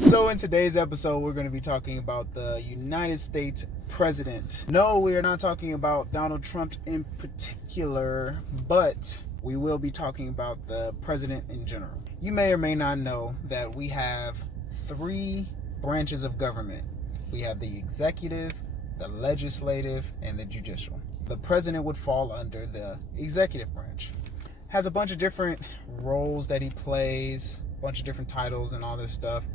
So in today's episode, we're going to be talking about the United States president. No, we are not talking about Donald Trump in particular, but we will be talking about the president in general. You may or may not know that we have three branches of government. We have the executive, the legislative, and the judicial. The president would fall under the executive branch. Has a bunch of different roles that he plays, a bunch of different titles and all this stuff.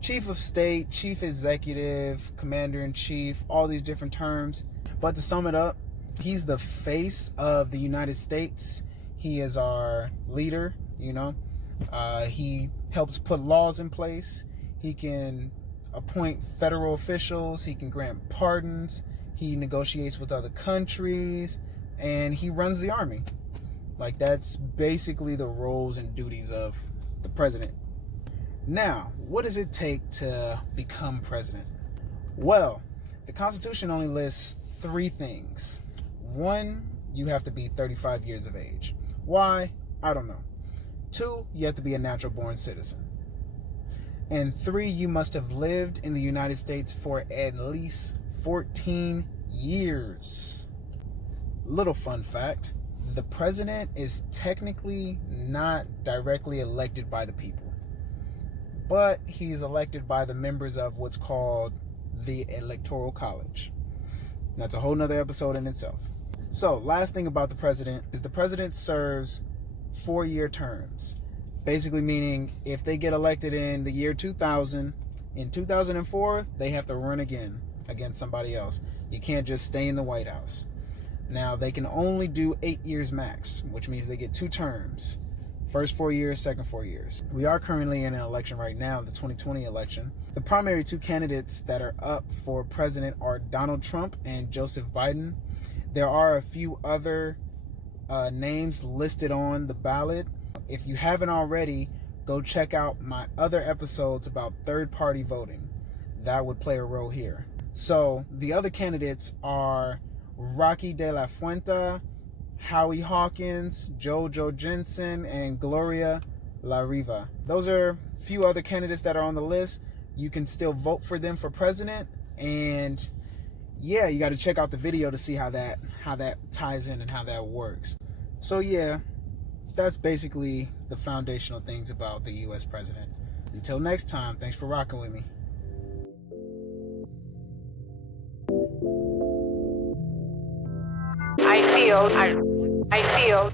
Chief of state, chief executive, commander-in-chief, all these different terms. But to sum it up, he's the face of the United States. He is our leader, He helps put laws in place. He can appoint federal officials. He can grant pardons. He negotiates with other countries. And he runs the army. That's basically the roles and duties of the president. Now, what does it take to become president? Well, the Constitution only lists three things. One, you have to be 35 years of age. Why? I don't know. Two, you have to be a natural-born citizen. And three, you must have lived in the United States for at least 14 years. Little fun fact, the president is technically not directly elected by the people, but he's elected by the members of what's called the Electoral College. That's a whole nother episode in itself. So, last thing about the president is the president serves 4-year terms. Basically meaning if they get elected in the year 2000, in 2004, they have to run again against somebody else. You can't just stay in the White House. Now, they can only do 8 years max, which means they get 2 terms. First 4 years, second 4 years. We are currently in an election right now, the 2020 election. The primary 2 candidates that are up for president are Donald Trump and Joseph Biden. There are a few other names listed on the ballot. If you haven't already, go check out my other episodes about third-party voting. That would play a role here. So the other candidates are Rocky De La Fuente, Howie Hawkins, Jojo Jensen, and Gloria La Riva. Those are a few other candidates that are on the list. You can still vote for them for president, and yeah, you got to check out the video to see how that ties in and how that works. So yeah, that's basically the foundational things about the U.S. president. Until next time, thanks for rocking with me. I feel